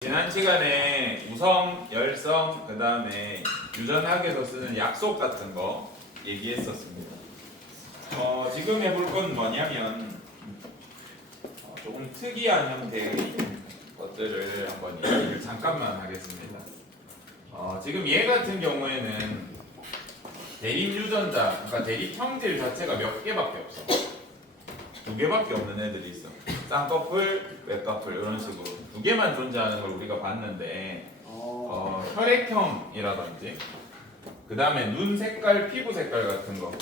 지난 시간에 우성, 열성, 그 다음에 유전학에서 쓰는 약속 같은 거 얘기했었습니다. 지금 해볼 건 뭐냐면 조금 특이한 형태의 것들을 한번 얘기를 잠깐만 하겠습니다. 지금 얘 같은 경우에는 대립 유전자, 그러니까 대립 형질 자체가 몇 개밖에 없어. 두 개밖에 없는 애들이 있어. 쌍꺼풀, 외꺼풀 이런 식으로 두 개만 존재하는 걸 우리가 봤는데 혈액형이라든지 그 다음에 눈 색깔, 피부 색깔 같은 거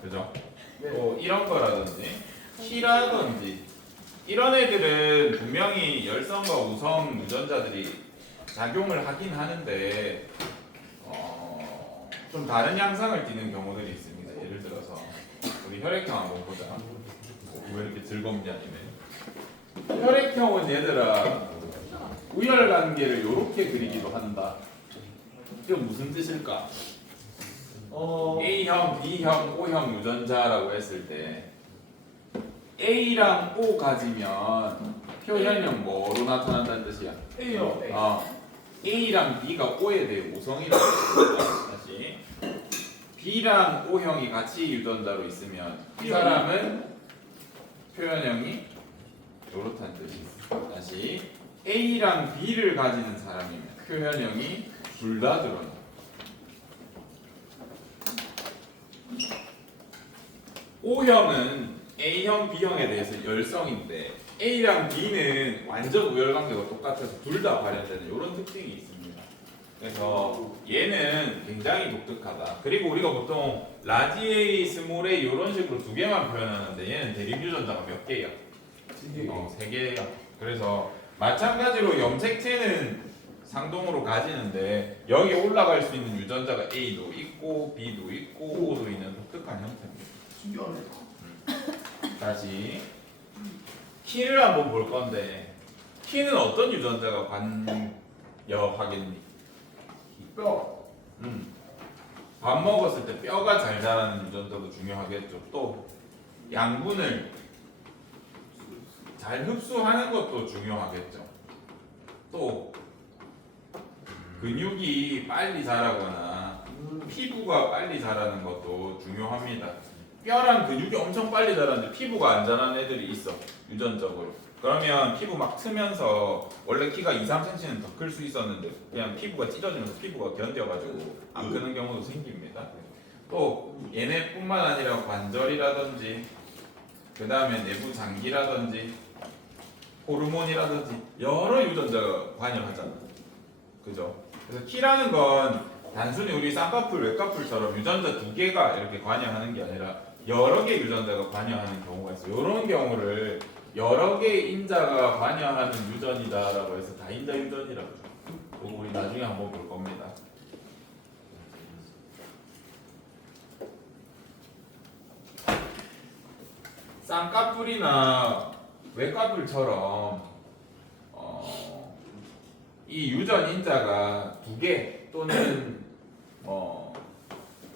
그죠? 네. 또 이런 거라든지 키라든지 이런 애들은 분명히 열성과 우성 유전자들이 작용을 하긴 하는데 좀 다른 양상을 띠는 경우들이 있습니다. 예를 들어서 우리 혈액형 한번 보자. 왜 이렇게 즐겁냐 니네. 혈액형은 얘들아 우열관계를 이렇게 그리기도 한다. 이게 무슨 뜻일까? A형, B형, O형 유전자라고 했을 때 A랑 O 가지면 표현형 뭐로 나타난다는 뜻이야? A요. A랑 B가 O에 대해 우성이라고 합니다. 다시 B랑 O형이 같이 유전자로 있으면 이 사람은 표현형이 요렇다는 뜻이 있어. 다시 A랑 B를 가지는 사람이면 표현형이 둘 다 드러나. O형은 A형, B형에 대해서 열성인데 A랑 B는 완전 우열관계가 똑같아서 둘 다 발현되는 이런 특징이 있습니다. 그래서 얘는 굉장히 독특하다. 그리고 우리가 보통 라지 A, 스몰 A 이런 식으로 두 개만 표현하는데 얘는 대립 유전자가 몇 개야? 세 개야. 그래서 마찬가지로 염색체는 상동으로 가지는데 여기 올라갈 수 있는 유전자가 A도 있고 B도 있고 O도 있는 독특한 형태입니다. 신기하네. 다시 키를 한번 볼 건데 키는 어떤 유전자가 관여하겠니? 뼈. 밥 먹었을 때 뼈가 잘 자라는 유전자도 중요하겠죠. 또 양분을 잘 흡수하는 것도 중요하겠죠. 또 근육이 빨리 자라거나 피부가 빨리 자라는 것도 중요합니다. 뼈랑 근육이 엄청 빨리 자라는데 피부가 안 자라는 애들이 있어. 유전적으로. 그러면 피부 막 트면서 원래 키가 2, 3cm는 더 클 수 있었는데 그냥 피부가 찢어지면서 피부가 견뎌가지고 안 크는 경우도 생깁니다. 또 얘네뿐만 아니라 관절이라든지 그 다음에 내부 장기라든지 호르몬이라든지 여러 유전자가 관여하잖아. 그죠? 그래서 키라는 건 단순히 우리 쌍꺼풀, 외꺼풀처럼 유전자 두 개가 이렇게 관여하는 게 아니라 여러 개 유전자가 관여하는 경우가 있어요. 이런 경우를 여러 개의 인자가 관여하는 유전이다라고 해서 다인자 유전이라고 해요. 그거 우리 나중에 한번 볼 겁니다. 쌍꺼풀이나 외꺼풀처럼 이 유전 인자가 두 개 또는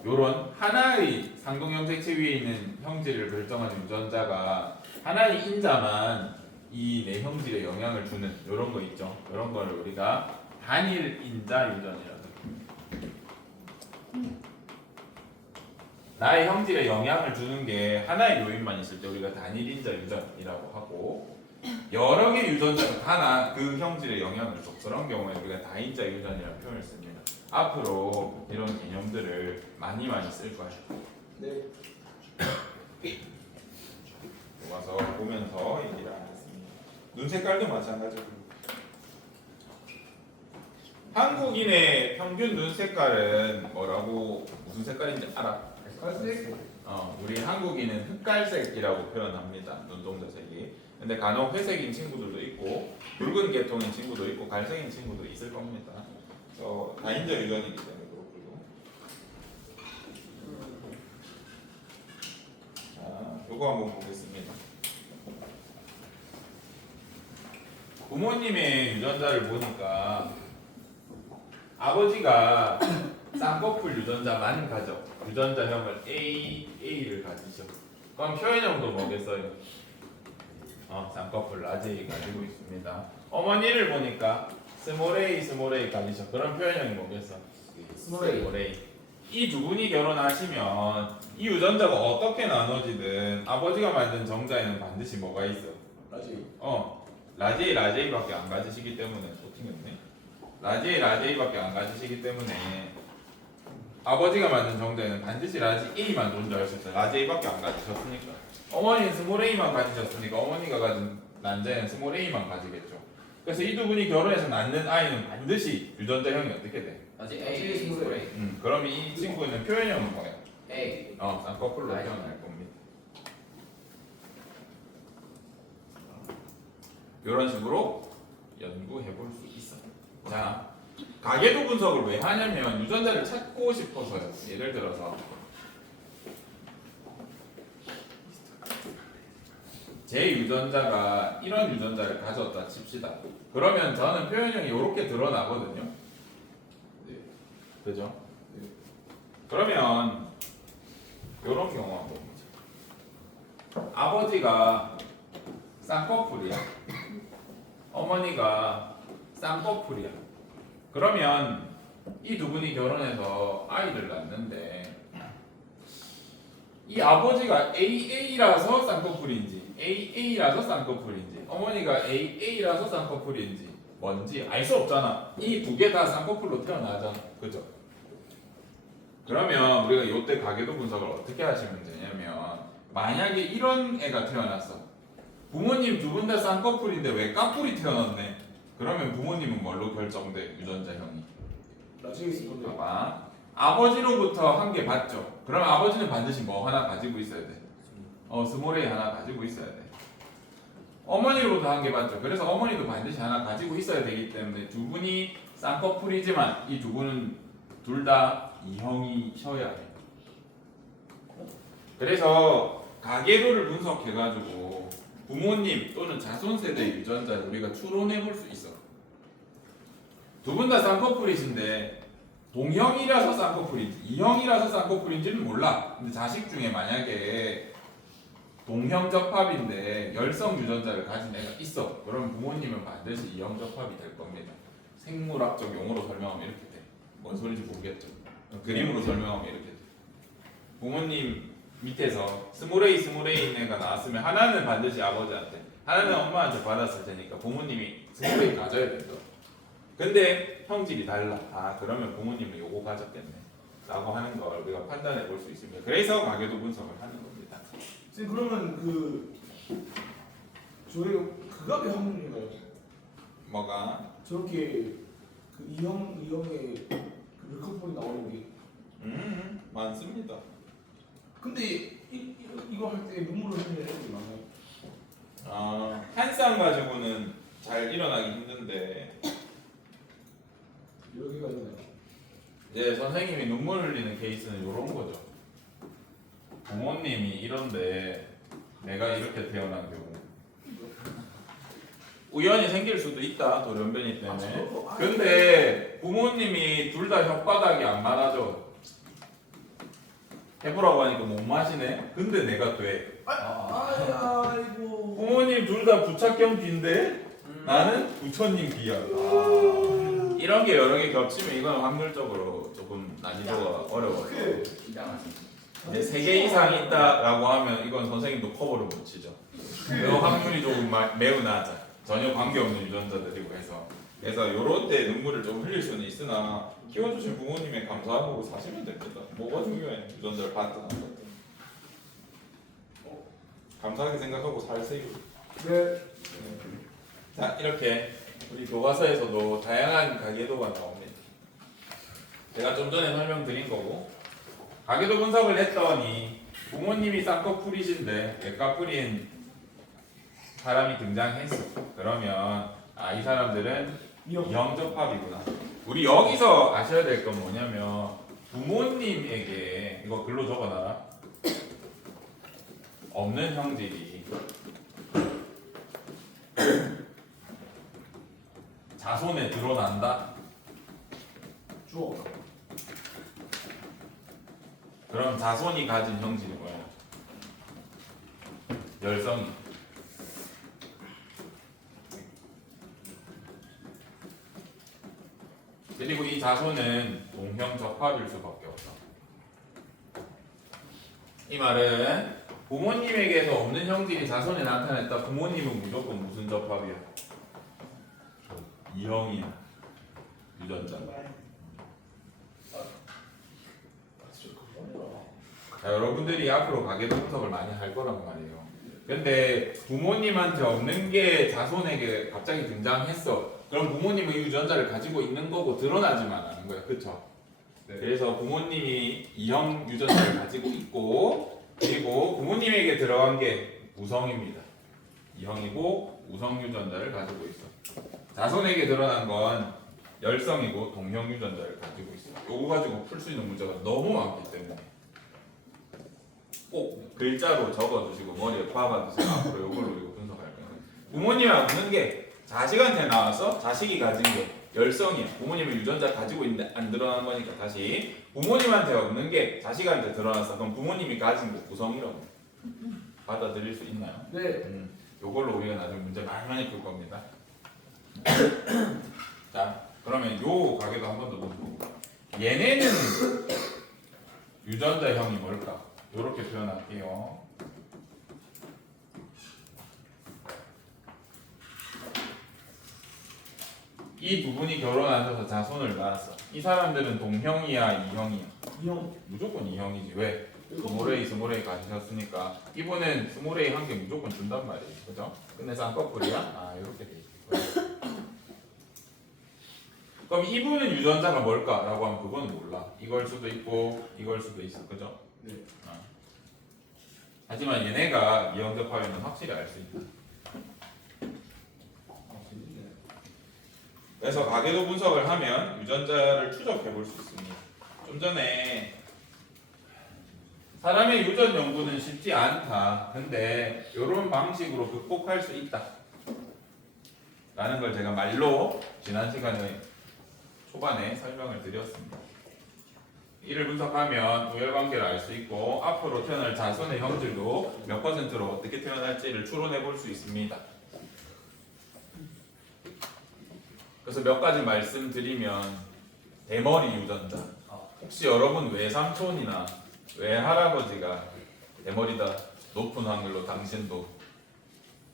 요런 하나의 상동염색체 위에 있는 형질을 결정하는 유전자가 하나의 인자만 이 내 형질에 영향을 주는 요런 거 있죠. 요런 거를 우리가 단일 인자 유전이라고 해요. 나의 형질에 영향을 주는 게 하나의 요인만 있을 때 우리가 단일 인자 유전이라고 하고 여러 개 유전자가 다 그 형질에 영향을 줘. 그런 경우에 우리가 다인자 유전이라는 표현을 씁니다. 앞으로 이런 개념들을 많이 쓸 거예요. 네. 와서 보면서 얘기를 하겠습니다. 눈 색깔도 마찬가지고 한국인의 평균 눈 색깔은 뭐라고 무슨 색깔인지 알아? 갈색. 우리 한국인은 흑갈색이라고 표현합니다. 눈동자색이. 근데 간혹 회색인 친구들도 있고 붉은 계통인 친구도 있고 갈색인 친구도 있을 겁니다. 다인자 유전이기 때문에 그렇고요. 자, 요거 한번 보겠습니다. 부모님의 유전자를 보니까 아버지가 쌍꺼풀 유전자만 가져. 유전자형을 A를 가지죠. 그럼 표현형도 뭐겠어요? 쌍꺼풀 라지 A 가지고 있습니다. 어머니를 보니까 스몰 A 가지죠. 그런 표현형이 뭐겠어? 스몰 A. 스몰 A. 이 두 분이 결혼하시면 이 유전자가 어떻게 나눠지든 아버지가 만든 정자에는 반드시 뭐가 있어? 라지. 라지 A밖에 안 가지시기 때문에 또 튕겼네. 라지 A밖에 안 가지시기 때문에 아버지가 만든 정자에는 반드시 라지 A만 존재할 수 있어요. 라지 A밖에 안 가지셨으니까. 어머니는 스몰 A만 가지셨으니까 어머니가 가진 난자에는 스몰 A만 가지겠죠. 그래서 이 두 분이 결혼해서 낳는 아이는 반드시 유전자형이 어떻게 돼? 아직 A, A 스몰 A. 그럼 이 친구는 표현형은 뭐예요? A 쌍꺼풀로 라지. 태어날 겁니다. 이런 식으로 연구해 볼 수 있어요. 자, 가계도 분석을 왜 하냐면 유전자를 찾고 싶어서요. 예를 들어서 제 유전자가 이런 유전자를 가졌다 칩시다. 그러면 저는 표현형이 이렇게 드러나거든요. 네. 그죠? 네. 그러면 이런 경우 한번 보자. 아버지가 쌍꺼풀이야. 어머니가 쌍꺼풀이야. 그러면 이 두 분이 결혼해서 아이를 낳는데 이 아버지가 AA라서 쌍꺼풀인지 AA라서 쌍꺼풀인지 어머니가 AA라서 쌍꺼풀인지 뭔지 알 수 없잖아. 이 두 개 다 쌍꺼풀로 태어나잖아. 그죠? 그러면 우리가 이때 가계도 분석을 어떻게 하시면 되냐면 만약에 이런 애가 태어났어. 부모님 두 분 다 쌍꺼풀인데 왜 까뿔이 태어났네? 그러면 부모님은 뭘로 결정돼? 유전자형이. 라지 있을 건데. 봐봐. 아버지로부터 한 개 받죠. 그럼 아버지는 반드시 뭐 하나 가지고 있어야 돼. 스몰 A 하나 가지고 있어야 돼. 어머니로부터 한 개 받죠. 그래서 어머니도 반드시 하나 가지고 있어야 되기 때문에 두 분이 쌍꺼풀이지만 이 두 분은 둘 다 이형이셔야 해. 그래서 가계도를 분석해가지고 부모님 또는 자손 세대 유전자를 우리가 추론해 볼 수 있어. 두 분 다 쌍꺼풀이신데 동형이라서 쌍꺼풀인지 이형이라서 쌍꺼풀인지는 몰라. 근데 자식 중에 만약에 동형접합인데 열성 유전자를 가진 애가 있어. 그럼 부모님은 반드시 이형접합이 될 겁니다. 생물학적 용어로 설명하면 이렇게 돼. 뭔 소리인지 모르겠죠. 그림으로 설명하면 이렇게 돼. 부모님 밑에서 스몰 A 애가 나왔으면 하나는 반드시 아버지한테, 하나는 엄마한테 받았을 테니까 부모님이 스몰 A 가져야 된다. 근데 형질이 달라. 그러면 부모님은 요거 가졌겠네. 라고 하는 걸 우리가 판단해 볼 수 있습니다. 그래서 가계도 분석을 하는 겁니다. 선생님 그러면 저희 극악의 확률인가요? 뭐가? 저렇게 그 이형의 그 르커폰이 나오는 게. 많습니다. 근데 이거 할 때 눈물을 흘리는 애들이 많아요. 한 쌍 가지고는 잘 일어나기 힘든데 여러 개가 있나요? 이제 선생님이 눈물 흘리는 케이스는 이런 거죠. 부모님이 이런데 내가 이렇게 태어난 경우 우연히 생길 수도 있다. 돌연변이 때문에. 근데 부모님이 둘 다 혓바닥이 안 맞아져. 해보라고 하니까 못 마시네. 근데 내가 돼. 아이고. 부모님 둘 다 부착형 B인데 나는 부처님 B야. 이런 게 여러 개 겹치면 이건 확률적으로 조금 난이도가 어려워. 기장하시. 이제 3개 이상 있다라고 하면 이건 선생님도 커버를 못 치죠. 그 확률이 조금 매우 낮아. 전혀 관계없는 유전자들이고 해서. 그래서 요럴 때 눈물을 좀 흘릴 수는 있으나 키워주신 부모님에 감사하고 사시면 됩니다. 뭐가 중요해? 유전자를 받든 안 받든. 감사하게 생각하고 살세요. 네. 자, 이렇게 우리 교과서에서도 다양한 가계도가 나옵니다. 제가 좀 전에 설명드린 거고, 가계도 분석을 했더니 부모님이 쌍꺼풀이신데 외까풀인 사람이 등장했어. 그러면 이 사람들은 이형접합이구나. 우리 여기서 아셔야 될 건 뭐냐면 부모님에게 이거 글로 적어놔라. 없는 형질이 자손에 드러난다. 주어. 그럼 자손이 가진 형질이 뭐야? 열성이. 그리고 이 자손은 동형 접합일 수밖에 없어. 이 말은 부모님에게서 없는 형질이 자손에 나타났다. 부모님은 무조건 무슨 접합이야? 이형이야. 유전자. 자, 여러분들이 앞으로 가계도 분석을 많이 할 거란 말이에요. 근데 부모님한테 없는 게 자손에게 갑자기 등장했어. 그럼 부모님은 이 유전자를 가지고 있는 거고 드러나지만 않은 거야. 그쵸? 네. 그래서 부모님이 이형 유전자를 가지고 있고 그리고 부모님에게 들어간 게 우성입니다. 이형이고 우성 유전자를 가지고 있어. 자손에게 드러난 건 열성이고 동형 유전자를 가지고 있어. 요거 가지고 풀 수 있는 문제가 너무 많기 때문에 꼭 글자로 적어두시고 머리에 박아두세요. 앞으로 요걸로 이거 분석할 거예요. 부모님이 없는 게 자식한테 나와서 자식이 가진 게 열성이야. 부모님은 유전자 가지고 있는데 안 드러난 거니까 다시 부모님한테 없는 게 자식한테 드러났어. 그럼 부모님이 가진 게 구성이라고 받아들일 수 있나요? 네. 요걸로 우리가 나중에 문제 많이 풀 겁니다. 자, 그러면 요 가게도 한 번 더 보고 얘네는 유전자형이 뭘까? 요렇게 표현할게요. 이 두 분이 결혼하셔서 자손을 낳았어. 이 사람들은 동형이야, 이형이야? 이형. 무조건 이형이지. 왜? 스몰A 가지셨으니까 이분은 스몰A 한 개 무조건 준단 말이에요. 그죠? 근데 쌍꺼풀이야? 아, 이렇게 돼 있고. 그럼 이분은 유전자가 뭘까라고 하면 그거는 몰라. 이걸 수도 있고 이걸 수도 있어. 그죠? 네. 하지만 얘네가 이형접합이면 확실히 알 수 있다. 재밌네. 그래서 가계도 분석을 하면 유전자를 추적해 볼 수 있습니다. 좀 전에 사람의 유전 연구는 쉽지 않다. 근데 이런 방식으로 극복할 수 있다. 라는 걸 제가 말로 지난 시간에 초반에 설명을 드렸습니다. 이를 분석하면 우열관계를 알 수 있고 앞으로 태어날 자손의 형질도 몇 %로 어떻게 태어날지를 추론해 볼 수 있습니다. 그래서 몇 가지 말씀드리면 대머리 유전자. 혹시 여러분 외삼촌이나 외할아버지가 대머리다 높은 확률로 당신도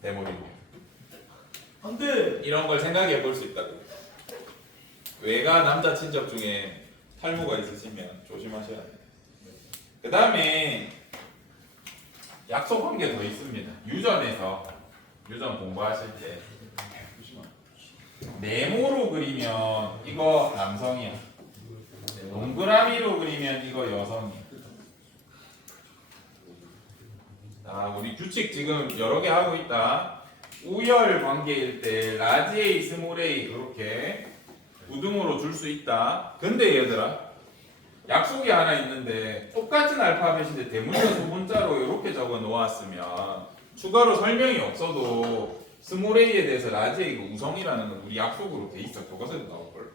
대머리고 안 돼. 이런 걸 생각해 볼 수 있다고. 외가 남자 친척 중에 탈모가 있으시면 조심하셔야 돼요. 그 다음에 약속한 게 더 있습니다. 유전 공부하실 때 네모로 그리면 이거 남성이야. 동그라미로 그리면 이거 여성이야. 자, 우리 규칙 지금 여러 개 하고 있다. 우열 관계일 때 라지 A, 스몰 A 이렇게 우등으로 줄 수 있다. 근데 얘들아 약속이 하나 있는데 똑같은 알파벳인데 대문자 소문자로 이렇게 적어 놓았으면 추가로 설명이 없어도 스몰 A에 대해서 라지 A가 우성이라는 건 우리 약속으로 돼 있어. 교과서에도 나올걸.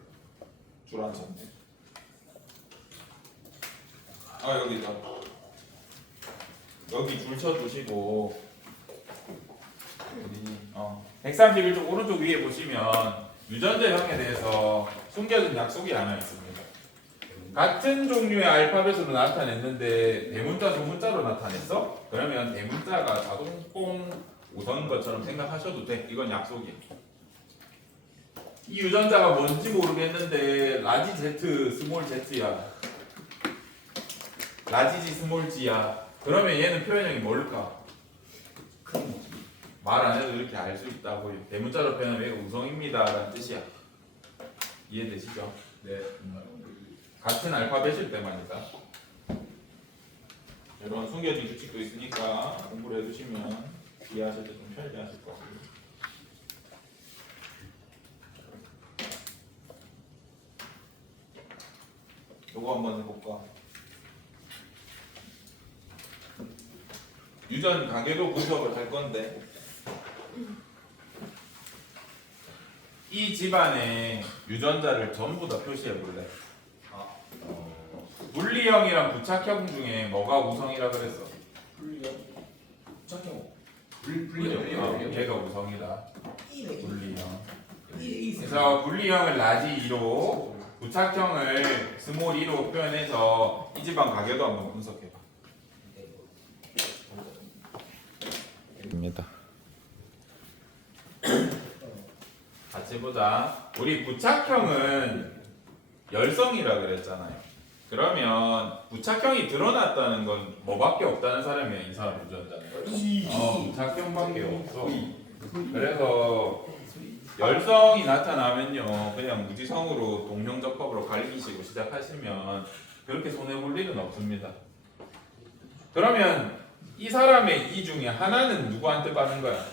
줄 안 쳤네. 아 여기다. 여기 줄 쳐두시고 131쪽 오른쪽 위에 보시면 유전자형에 대해서 숨겨진 약속이 하나 있습니다. 같은 종류의 알파벳으로 나타냈는데 대문자 소문자로 나타냈어? 그러면 대문자가 자동공 우선인 것처럼 생각하셔도 돼. 이건 약속이야. 이 유전자가 뭔지 모르겠는데 라지 Z 스몰 Z야. 라지지 스몰 G야. 그러면 얘는 표현형이 뭘까? 말 안 해도 이렇게 알 수 있다고. 대문자로 표현하면 얘가 우성입니다 라는 뜻이야. 이해되시죠? 네. 같은 알파벳일 때만이다. 이런 숨겨진 규칙도 있으니까 공부를 해두시면 이해하실 때 좀 편리하실 것 같아요. 요거 한번 해볼까? 유전 가계도 분석을 할 건데 이 집안의 유전자를 전부 다 표시해 볼래? 물리형이랑 부착형 중에 뭐가 우성이라 그랬어? 불리형. 착형. 물리형. 얘가 우성이다. 이네. 물리형. 이. 그래서 물리형을 라지 2로 부착형을 스몰 e로 표현해서 이 집안 가계도 한번 분석해봐. 입니다. 같이 보자. 우리 부착형은 열성이라 그랬잖아요. 그러면 부착형이 드러났다는 건 뭐밖에 없다는 사람이야. 이 사람 유전자는. 부착형밖에 없어. 그래서 열성이 나타나면요, 그냥 무지성으로 동형적법으로 갈기시고 시작하시면 그렇게 손해 볼 일은 없습니다. 그러면 이 사람의 이 중에 하나는 누구한테 받은 거야?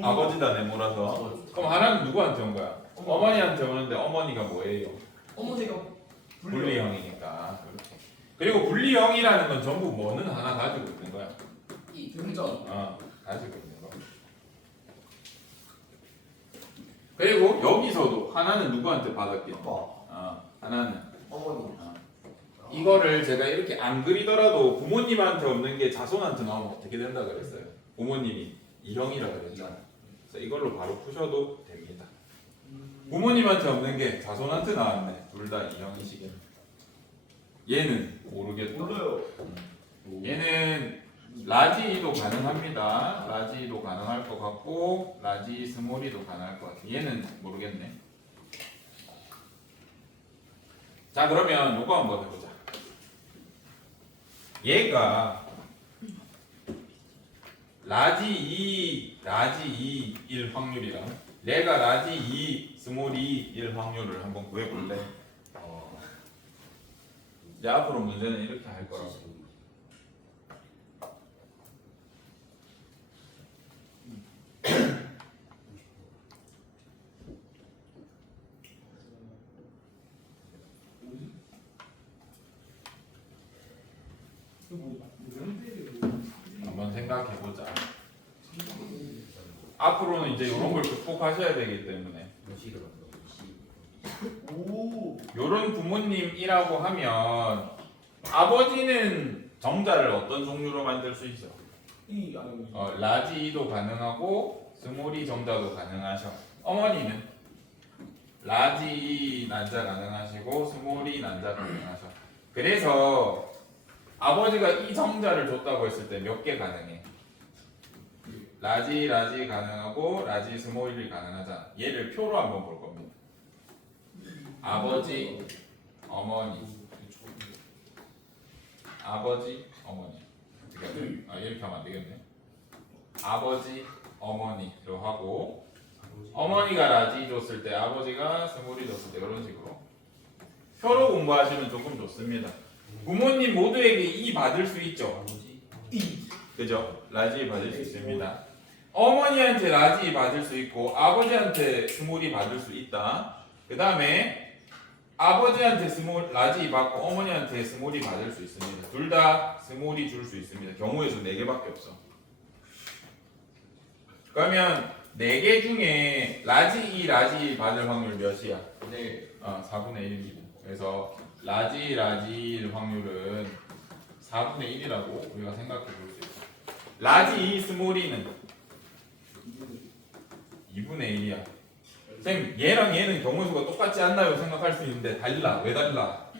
아버지다 내몰아서. 그럼 하나는 누구한테 온 거야? 어머니한테 오는데 어머니가 뭐예요? 어머니가 분리형이니까. 그렇게. 그리고 분리형이라는 건 전부 뭐는 하나 가지고 있는 거야? 이 등전. 가지고 있는 거. 그리고 여기서도 하나는 누구한테 받았겠니? 하나는 어머니. 이거를 제가 이렇게 안 그리더라도 부모님한테 없는 게 자손한테 나오면 어떻게 된다 그랬어요? 부모님이 이형이라 그랬잖아. 그래서 이걸로 바로 푸셔도 됩니다. 부모님한테 없는 게 자손한테 나왔네. 둘 다 이형이시겠네. 얘는 모르겠다. 몰라요. 얘는 라지도 가능합니다. 라지도 가능할 것 같고 라지 스몰이도 가능할 것 같아. 얘는 모르겠네. 자, 그러면 요거 한번 해보자. 얘가 라지 2, 라지 2, 1 확률이랑 얘가 라지 2, 스몰 2, 1 확률을 한번 구해볼래? 이제 앞으로 문제는 이렇게 할 거라고. 한번 생각해보자. 앞으로는 이제 이런 걸 극복하셔야 되기 때문에 요런 부모님이라고 하면 아버지는 정자를 어떤 종류로 만들 수 있어? 이 아니면 라지도 가능하고 스몰이 정자도 가능하셔. 어머니는 라지 난자 가능하시고 스몰이 난자 가능하셔. 그래서 아버지가 이 정자를 줬다고 했을 때 몇 개 가능해? 라지 가능하고 라지 스몰이 가능하잖아. 얘를 표로 한번 볼 겁니다. 아버지, 어머니, 아버지, 어머니. 이렇게 하면 안 되겠네. 아버지, 어머니로 하고 어머니가 라지 줬을 때 아버지가 스몰이 줬을 때 이런 식으로 표로 공부하시면 조금 좋습니다. 부모님 모두에게 이 받을 수 있죠. 그죠? 라지 받을 수 있습니다. 어머니한테 라지 받을 수 있고 아버지한테 스몰이 받을 수 있다. 그 다음에 아버지한테 스몰 라지 받고 어머니한테 스몰이 받을 수 있습니다. 둘 다 스몰이 줄 수 있습니다. 경우의 수 4개밖에 없어. 그러면 4개 중에 라지 2, 라지 받을 확률 몇이야? 네. 4분의 1입니다. 그래서 라지 확률은 4분의 1이라고 우리가 생각해 볼 수 있어. 라지 2 스몰이는 2분의 1이야. 쌤, 얘랑 얘는 경우수가 똑같지 않나요? 생각할 수 있는데 달라. 왜 달라?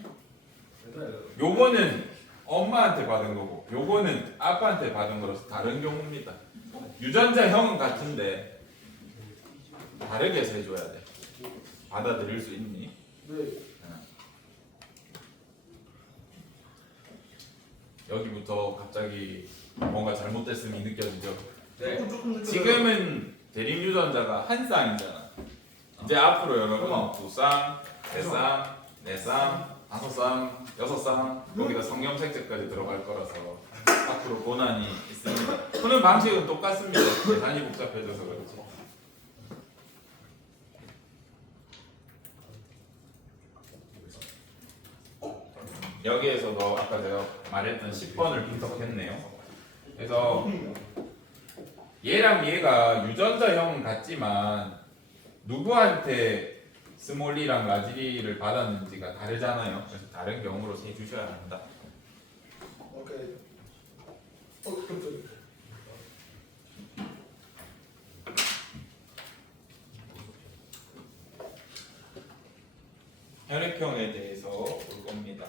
요거는 엄마한테 받은 거고 요거는 아빠한테 받은 거라서 다른 경우입니다. 유전자형은 같은데 다르게 해줘야 돼. 받아들일 수 있니? 네. 여기부터 갑자기 뭔가 잘못됐음이 느껴지죠? 조금 지금은 대립 유전자가 한 쌍이잖아. 이제 앞으로 여러분 두 쌍, 세 쌍, 네 쌍, 다섯 쌍, 여섯 쌍 거기다 성경색제까지 들어갈 거라서 앞으로 고난이 있습니다. 푸는 방식은 똑같습니다. 계산이 복잡해져서 그렇지. 여기에서도 아까 제가 말했던 10번을 분석했네요. 그래서 얘랑 얘가 유전자형은 같지만 누구한테 스몰리랑 라지리를 받았는지가 다르잖아요. 그래서 다른 경우로 세 주셔야 합니다. 오케이. 깜짝이야. 혈액형에 대해서 볼 겁니다.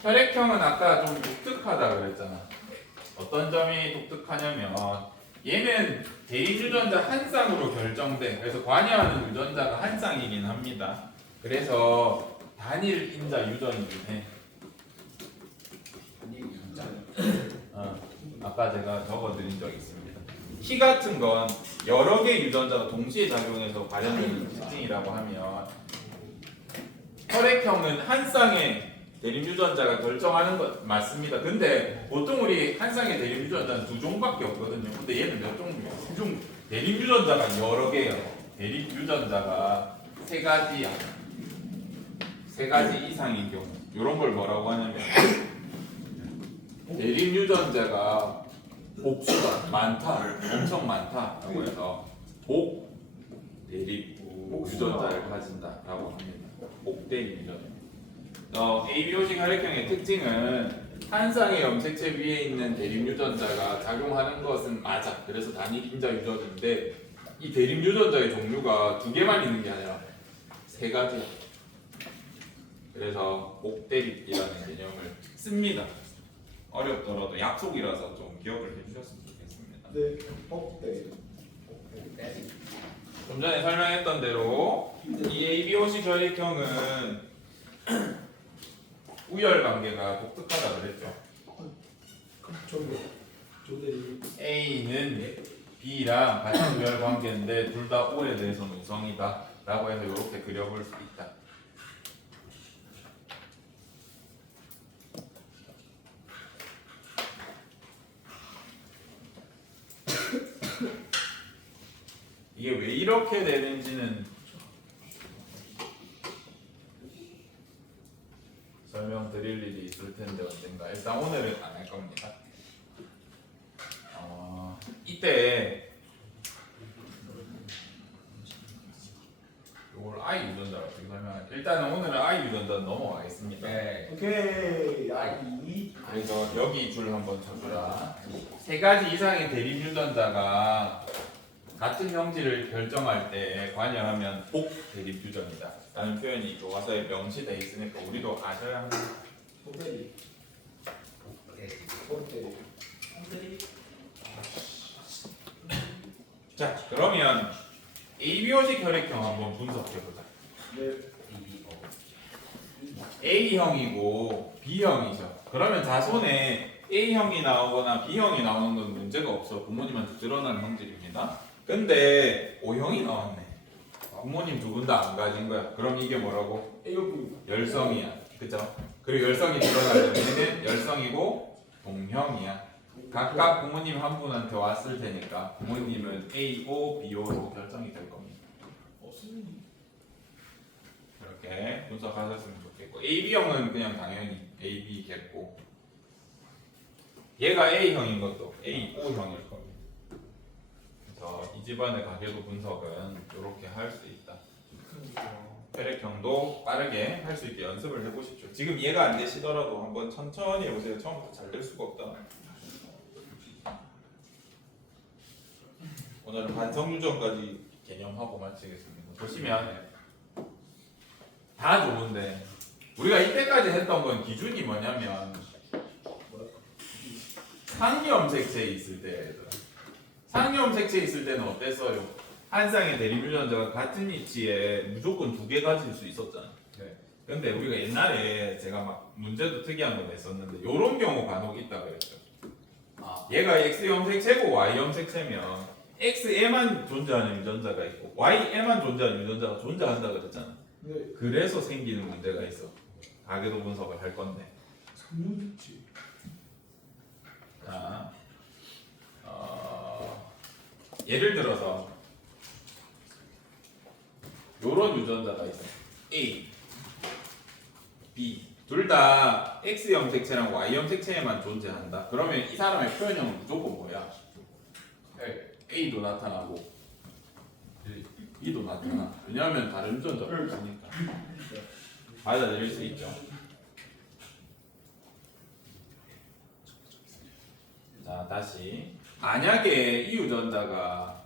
혈액형은 아까 좀 독특하다 그랬잖아. 어떤 점이 독특하냐면 얘는 대인 유전자 한 쌍으로 결정돼. 그래서 관여하는 유전자가 한 쌍이긴 합니다. 그래서 단일 인자 유전이긴 해. 아까 제가 적어드린 적이 있습니다. 키 같은 건 여러 개의 유전자가 동시에 작용해서 발현되는 특징이라고 하면 혈액형은 한 쌍의 대립 유전자가 결정하는 것 맞습니다. 근데 보통 우리 한 쌍의 대립 유전자는 두 종밖에 없거든요. 근데 얘는 몇 종류야? 두 대립 유전자가 여러 개예요. 대립 유전자가 세 가지야. 세 가지 이상인 경우 이런 걸 뭐라고 하냐면 대립 유전자가 복수다, 많다, 엄청 많다라고 해서 복 대립 유전자를 가진다라고 합니다. 복 대립 유전자. ABO식 혈액형의 특징은 한 쌍의 염색체 위에 있는 대립 유전자가 작용하는 것은 맞아. 그래서 단일 인자 유전인데 이 대립 유전자의 종류가 두 개만 있는 게 아니라 세 가지야. 그래서 복 대립이라는 개념을 씁니다. 어렵더라도 약속이라서 좀 기억을 해주셨으면 좋겠습니다. 네. 네. 좀 전에 설명했던 대로 이 ABO식 혈액형은 우열 관계가 독특하다 그랬죠. 조대리. A는 B랑 같은 우열 관계인데 둘 다 O에 대해서는 우성이다 라고 해서 이렇게 그려볼 수 있다. 이게 왜 이렇게 되는지는 설명드릴 일이 있을 텐데 언젠가. 일단 오늘은 안 할 겁니다. 이때 이걸 I 유전자로 어떻게 설명할까? 일단은 오늘은 I 유전자 넘어가겠습니다. 네. 오케이. 아이. 그래서 여기 줄 한번 쳐주라. 세 가지 이상의 대립 유전자가 같은 형질을 결정할 때 관여하면 복 대립 유전이다 라는 표현이 교과서에 명시되어 있으니까 우리도 아셔야 합니다. 조대리. 네. 조대리. 자, 그러면 ABO식 혈액형 한번 분석해보자. 네. A형이고 B형이죠. 그러면 자손에 A형이 나오거나 B형이 나오는 건 문제가 없어. 부모님한테 드러나는 형질입니다. 근데 O형이 나왔네. 부모님 두 분 다 안 가진 거야. 그럼 이게 뭐라고? A형 열성이야. 그죠? 그리고 열성이 드러나려면 얘는 열성이고 동형이야. 각각 부모님 한 분한테 왔을 테니까 부모님은 AO, BO로 결정이 될 겁니다. 이렇게 분석하셨으면 좋겠고 AB형은 그냥 당연히 AB겠고 얘가 A형인 것도 AO형일 겁니다. 그래서 이 집안의 가계도 분석은 이렇게 할 수 있다. 혈액형도 빠르게 할 수 있게 연습을 해보십시오. 지금 이해가 안 되시더라도 한번 천천히 해보세요. 처음부터 잘 될 수가 없다. 오늘은 반성유전까지 개념하고 마치겠습니다. 보시면 다 좋은데 우리가 이때까지 했던 건 기준이 뭐냐면 상염색체 있을 때 상염색체 있을 때는 어땠어요? 한 쌍의 대립 유전자가 같은 위치에 무조건 두 개 가질 수 있었잖아. 네. 근데 우리가 옛날에 제가 막 문제도 특이한 거 냈었는데 이런 경우 간혹 있다 그랬죠. 얘가 X염색체고 Y염색체면 X에만 존재하는 유전자가 있고 Y에만 존재하는 유전자가 존재한다 그랬잖아. 네. 그래서 생기는 문제가 있어. 가계도 분석을 할 건데. 성룡지. 자, 예를 들어서 요런 유전자가 있어. A, B 둘 다 X염색체랑 Y염색체에만 존재한다. 그러면 이 사람의 표현형은 무조건 뭐야? A도 나타나고 B도 나타나. 왜냐하면 다른 유전자가 없으니까. 받아들일 수 있죠. 자, 다시 만약에 이 유전자가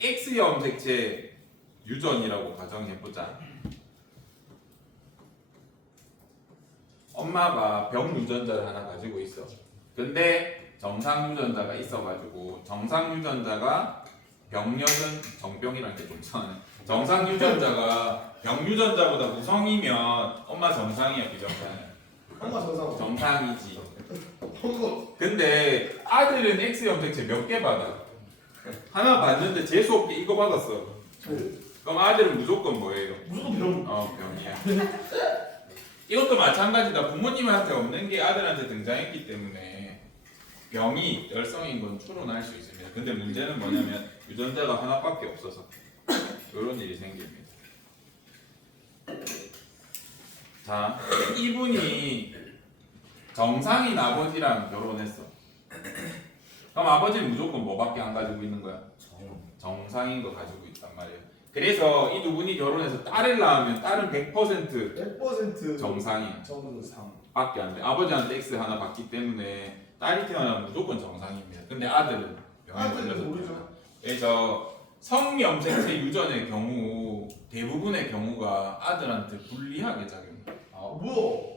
X염색체 유전이라고 가정해보자. 엄마가 병 유전자를 하나 가지고 있어. 근데 정상 유전자가 있어가지고 정상 유전자가 병력은 정병이라는 게 좀 이상하네. 정상 유전자가 병 유전자보다 무성이면 엄마 정상이야, 비정상이야? 엄마 정상. 정상이지. 엄마. 근데 아들은 X형 색채 몇 개 받아? 하나 받는데 재수 없게 이거 받았어. 그럼 아들은 무조건 뭐예요? 무조건 병. 병이야. 이것도 마찬가지다. 부모님한테 없는 게 아들한테 등장했기 때문에 병이 열성인 건 추론할 수 있습니다. 근데 문제는 뭐냐면 유전자가 하나밖에 없어서 이런 일이 생깁니다. 자, 이분이 정상인 아버지랑 결혼했어. 그럼 아버지는 무조건 뭐밖에 안 가지고 있는 거야? 정상인 거 가지고 있단 말이에요. 그래서 이 두 분이 결혼해서 딸을 낳으면 딸은 100% 100% 정상이야. 정상. 밖에 안 돼. 아버지한테 X 하나 받기 때문에 딸이 태어나면 무조건 정상입니다. 근데 아들은 병에 아들은 걸려서 모르죠. 태어나요. 그래서 성염색체 유전의 경우 대부분의 경우가 아들한테 불리하게 작용해요. 뭐야?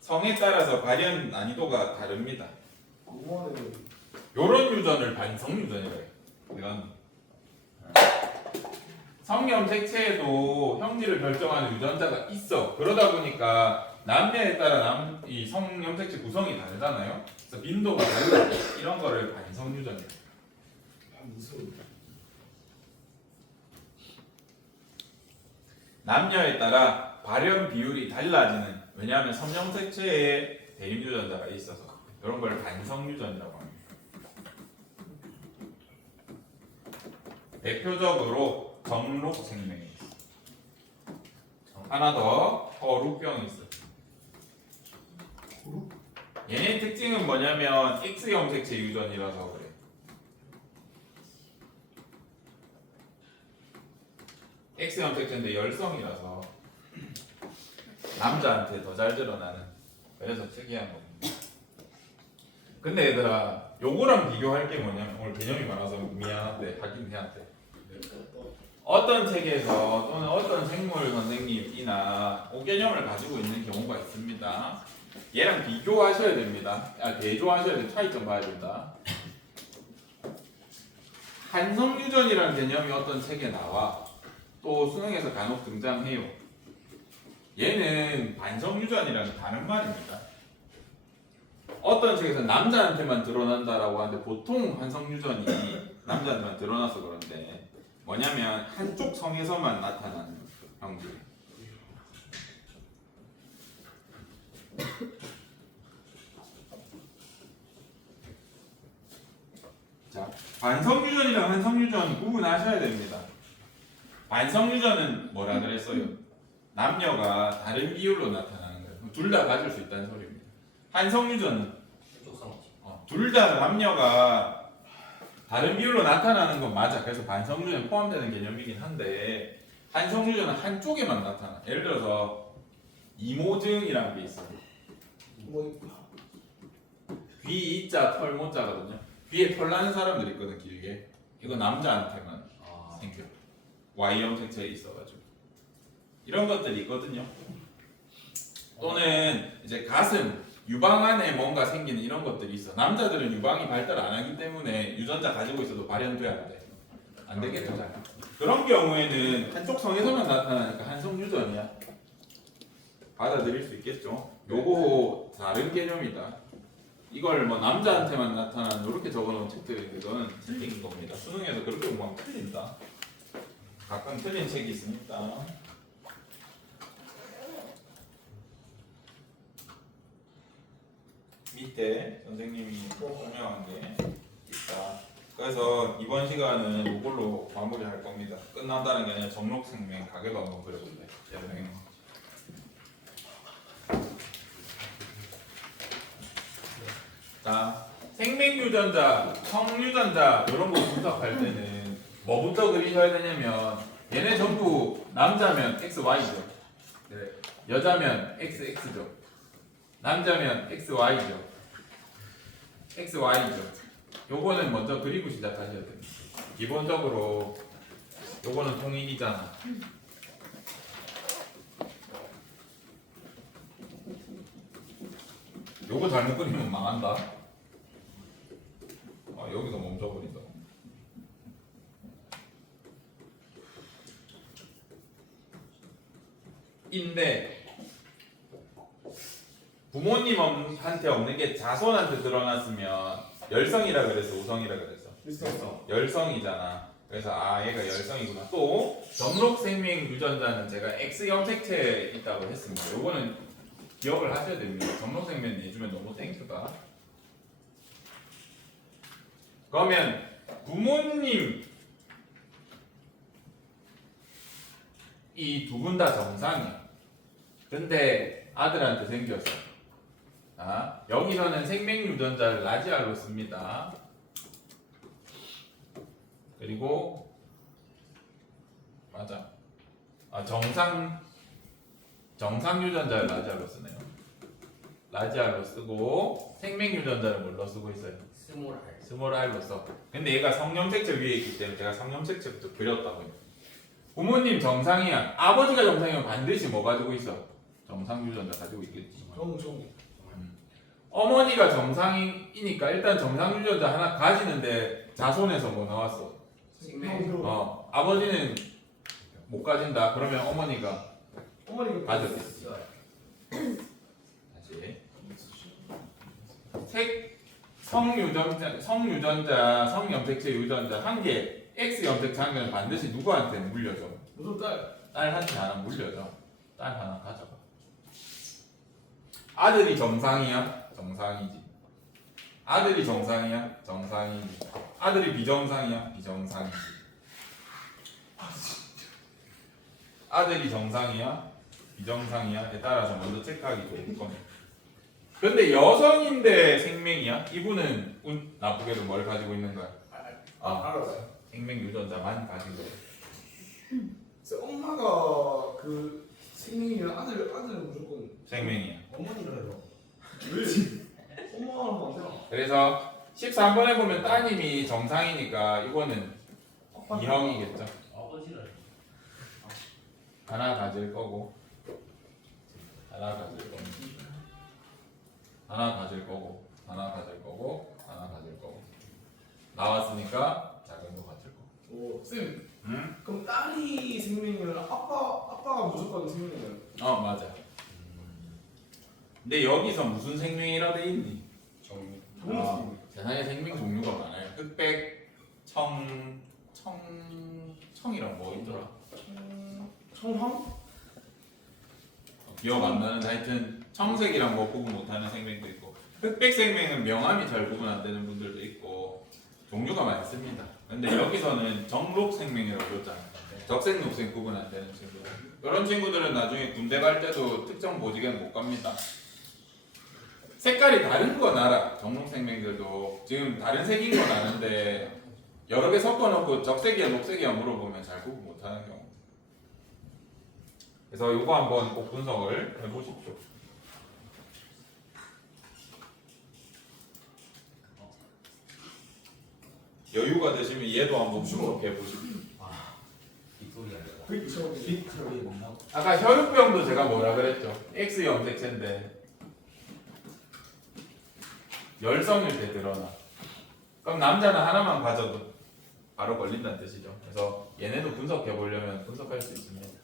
성에 따라서 발현 난이도가 다릅니다. 뭐하네. 요런 유전을 반성 유전이라고 해요. 이런 성염색체에도 형질을 결정하는 유전자가 있어. 그러다 보니까 남녀에 따라 이 성염색체 구성이 다르잖아요. 그래서 빈도가 달라. 이런 거를 반성 유전이에요. 무슨? 남녀에 따라 발현 비율이 달라지는. 왜냐하면 성염색체에 대립 유전자가 있어서 이런 걸 반성 유전이라고 합니다. 대표적으로 정록 생명이 있어. 하나 더 거룩병이 있어. 얘네 특징은 뭐냐면 X형 색채 유전이라서 그래. X형 색채인데 열성이라서 남자한테 더 잘 드러나는. 그래서 특이한 겁니다. 근데 얘들아, 요거랑 비교할 게 뭐냐면 오늘 개념이 많아서 미안한데 하긴 해야 돼. 어떤 책에서 또는 어떤 생물 선생님이나 5개념을 가지고 있는 경우가 있습니다. 얘랑 비교하셔야 됩니다. 대조하셔야 돼. 차이점 봐야 된다. 한성유전이라는 개념이 어떤 책에 나와. 또 수능에서 간혹 등장해요. 얘는 반성유전이라는 다른 말입니다. 어떤 책에서 남자한테만 드러난다라고 하는데 보통 한성유전이 남자한테만 드러나서 그런데 뭐냐면 한쪽 성에서만 나타나는 형질. 자, 반성유전이랑 한성유전 구분하셔야 됩니다. 반성유전은 뭐라 그랬어요? 남녀가 다른 비율로 나타나는 거예요. 둘 다 가질 수 있다는 소리입니다. 한성유전은 둘 다 남녀가 다른 비율로 나타나는 건 맞아. 그래서 반성유전에 포함되는 개념이긴 한데 한성유전은 한쪽에만 나타나. 예를 들어서 이모증이라는 게 있어요. 뭐 귀 이자 털 모자거든요. 귀에 털 나는 사람들 있거든 길게. 이거 남자한테만 생겨. Y형 색채에 있어가지고 이런 것들이 있거든요. 또는 이제 가슴 유방 안에 뭔가 생기는 이런 것들이 있어. 남자들은 유방이 발달 안 하기 때문에 유전자 가지고 있어도 발현돼야 안 돼. 안 되겠죠. 잘. 그런 경우에는 한쪽 성에서만 나타나니까 한성 유전이야. 받아들일 수 있겠죠. 요거 다른 개념이다. 이걸 뭐 남자한테만 나타나는 이렇게 적어놓은 책들이 그거는 틀린 겁니다. 수능에서 그렇게 공부하면 틀린다. 가끔 틀린 책이 있으니까. 밑에 선생님이 설명한 게 있다. 그래서 이번 시간은 이걸로 마무리할 겁니다. 끝난다는 게 아니라 정록생명 가게도 한번 그려볼래. 예능에. 자, 생명유전자, 성유전자 이런 거 분석할 때는 뭐부터 그리셔야 되냐면 얘네 전부 남자면 XY죠. 네. 여자면 XX죠. 남자면 XY죠. XY죠. 요거는 먼저 그리고 시작하셔야 됩니다. 기본적으로 요거는 통일이잖아. 요거 잘못 그리면 망한다. 여기서 멈춰버린다. 인데 부모님한테 없는 게 자손한테 드러났으면 열성이라 그래서 우성이라 그랬어. 있어. 열성이잖아. 그래서 얘가 열성이구나. 또 점록생명 유전자는 제가 X 염색체에 있다고 했습니다. 요거는 기억을 하셔야 됩니다. 점록생명 내주면 너무 땡큐다. 그러면 부모님 이 두 분 다 정상이야. 근데 아들한테 생겼어. 여기서는 생명 유전자를 라지알로 씁니다. 그리고 맞아. 정상 유전자를 라지알로 쓰네요. 라지알로 쓰고 생명 유전자를 뭘로 쓰고 있어요? 스몰 r로 써. 근데 얘가 성염색체 위에 있기 때문에 제가 성염색체부터 그렸다고요. 부모님 정상이야. 아버지가 정상이면 반드시 뭐 가지고 있어? 정상 유전자 가지고 있겠지. 정. 어머니가 정상이니까 일단 정상 유전자 하나 가지는데 자손에서 뭐 나왔어? 아버지는 못 가진다. 그러면 어머니가 가졌겠지. 다시. 성유전자, 성염색체 유전자 한 개, X 염색체 한 개는 반드시 누구한테 물려줘? 무슨 딸? 딸한테 하나 물려줘. 딸 하나 가져가. 아들이 정상이야? 정상이지. 아들이 정상이야? 정상이지. 아들이 비정상이야? 비정상이지. 아들이 정상이야? 비정상이야?에 따라서 먼저 체크하기 좋을 겁니다. 근데 여성인데 생명이야? 이분은 나쁘게도 뭘 가지고 있는 거야? 알았어요. 생명 유전자만 가지고 있어. 그래서 엄마가 그 생명이면 아들은 무조건 생명이야. 어머니로 해도 왜? 엄마가 하면 안 되나? 그래서 13번에 보면 따님이 정상이니까 이거는 이형이겠죠. 아버지를 하나 가질 거고 하나 가질 거고 하나 가질 거고 하나 가질 거고 하나 가질 거고 나왔으니까 작은 거 가질 거고. 오, 쌤. 응? 그럼 딸이 생명이면 아빠가 무조건 생명이에요. 맞아. 근데 여기서 무슨 생명이라 돼 있니? 세상에 생명 종류가 많아요. 흑백, 청이랑 뭐 있더라? 청황? 기억 안 나는 하여튼 청색이랑 뭐 구분 못하는 생명도 있고 흑백 생명은 명암이 잘 구분 안 되는 분들도 있고 종류가 많습니다. 근데 여기서는 정록 생명이라고 그랬잖아요. 적색, 녹색 구분 안 되는 친구들. 그런 친구들은 나중에 군대 갈 때도 특정 보직에는 못 갑니다. 색깔이 다른 건 알아. 정록 생명들도 지금 다른 색인 건 아는데 여러 개 섞어놓고 적색이야 녹색이야 물어보면 잘 구분 못하는 경우. 그래서 이거 한번 꼭 분석을 해보십시오. 여유가 되시면 얘도 한번 분석해 보십시오. 빅소리가 아니라 그렇죠. 빅소리 뭔가 아까 혈육병도 제가 뭐라 그랬죠? X 염색체인데 열성일 때 드러나. 그럼 남자는 하나만 가져도 바로 걸린다는 뜻이죠. 그래서 얘네도 분석해 보려면 분석할 수 있습니다.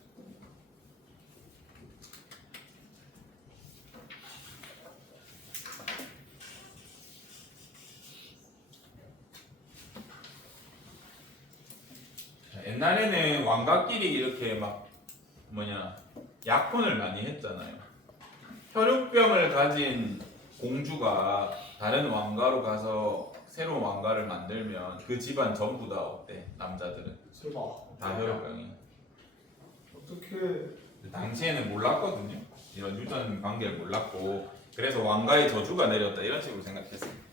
옛날에는 왕가끼리 이렇게 막 약혼을 많이 했잖아요. 혈육병을 가진 공주가 다른 왕가로 가서 새로운 왕가를 만들면 그 집안 전부 다 어때? 남자들은 설마. 다 혈육병이. 어떻게? 당시에는 몰랐거든요. 이런 유전 관계를 몰랐고 그래서 왕가의 저주가 내렸다 이런 식으로 생각했습니다.